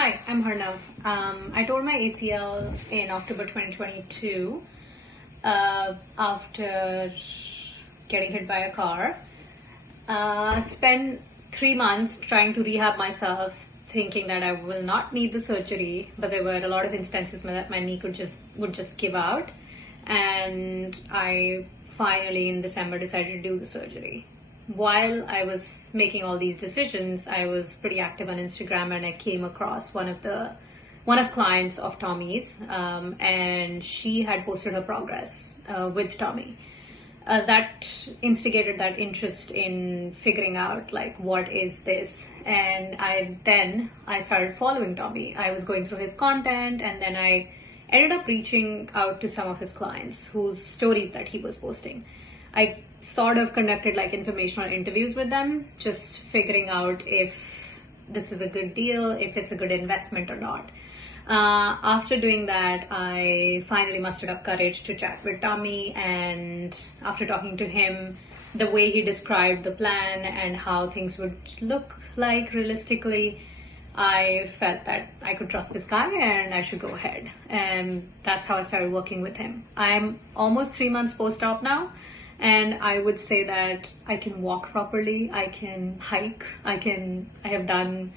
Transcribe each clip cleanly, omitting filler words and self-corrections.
Hi, I'm Harnav. I tore my ACL in October 2022 after getting hit by a car. Spent 3 months trying to rehab myself, thinking that I will not need the surgery, but there were a lot of instances that my knee would just give out, and I finally in December decided to do the surgery. While I was making all these decisions, I was pretty active on Instagram, and I came across one of clients of Tommy's, and she had posted her progress with Tommy. That instigated that interest in figuring out like what is this, and I started following Tommy. I was going through his content, and then I ended up reaching out to some of his clients whose stories that he was posting. I sort of conducted like informational interviews with them, just figuring out if this is a good deal, if it's a good investment or not. After doing that, I finally mustered up courage to chat with Tommy, and after talking to him, the way he described the plan and how things would look like realistically, I felt that I could trust this guy and I should go ahead. And that's how I started working with him. I'm almost 3 months post-op now, and I would say that I can walk properly, I can hike, I have done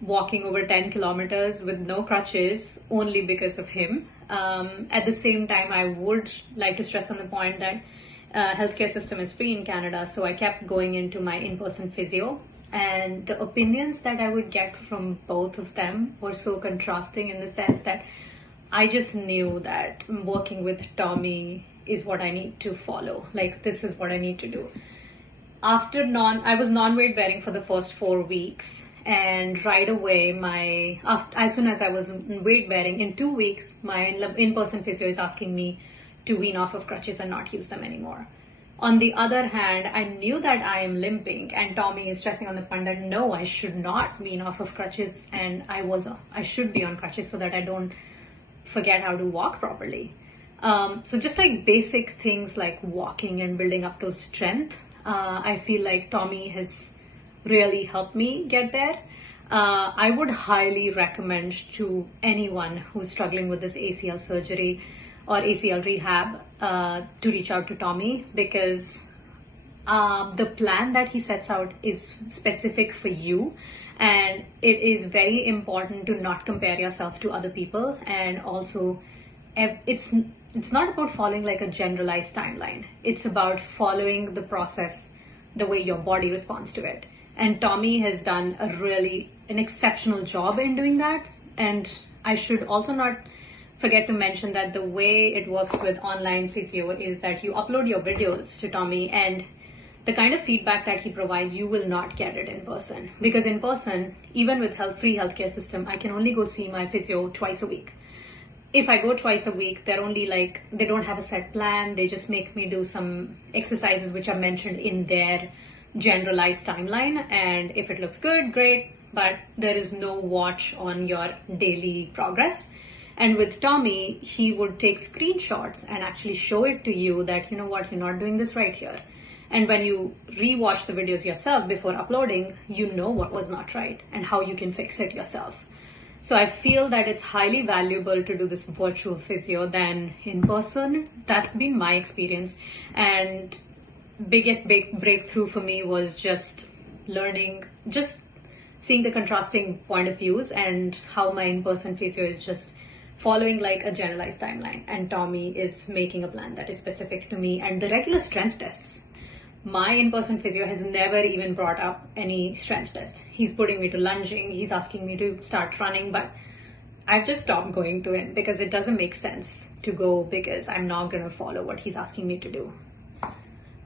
walking over 10 kilometers with no crutches only because of him. At the same time, I would like to stress on the point that healthcare system is free in Canada, so I kept going into my in-person physio, and the opinions that I would get from both of them were so contrasting in the sense that I just knew that working with Tommy is what I need to follow. Like, this is what I need to do. I was non-weight bearing for the first 4 weeks, and right away, as soon as I was weight bearing, in 2 weeks, my in-person physio is asking me to wean off of crutches and not use them anymore. On the other hand, I knew that I am limping, and Tommy is stressing on the point that no, I should not wean off of crutches, and I should be on crutches so that I don't forget how to walk properly. So just like basic things like walking and building up those strength, I feel like Tommy has really helped me get there. I would highly recommend to anyone who's struggling with this ACL surgery or ACL rehab to reach out to Tommy, because the plan that he sets out is specific for you, and it is very important to not compare yourself to other people. And also, it's not about following like a generalized timeline. It's about following the process the way your body responds to it. And Tommy has done an exceptional job in doing that. And I should also not forget to mention that the way it works with online physio is that you upload your videos to Tommy, and the kind of feedback that he provides, you will not get it in person. Because in person, even with free healthcare system, I can only go see my physio twice a week. If I go twice a week, they don't have a set plan. They just make me do some exercises which are mentioned in their generalized timeline. And if it looks good, great, but there is no watch on your daily progress. And with Tommy, he would take screenshots and actually show it to you that, you know what, you're not doing this right here. And when you rewatch the videos yourself before uploading, you know what was not right and how you can fix it yourself. So I feel that it's highly valuable to do this virtual physio than in person. That's been my experience. And biggest big breakthrough for me was just seeing the contrasting point of views, and how my in-person physio is just following like a generalized timeline, and Tommy is making a plan that is specific to me. And the regular strength tests, my in-person physio has never even brought up any strength test. He's putting me to lunging, he's asking me to start running, but I've just stopped going to him because it doesn't make sense to go, because I'm not going to follow what he's asking me to do.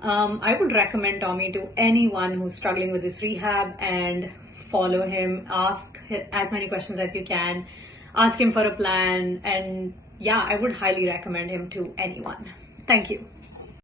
I would recommend Tommy to anyone who's struggling with this rehab, and follow him, ask as many questions as you can, ask him for a plan, and yeah, I would highly recommend him to anyone. Thank you.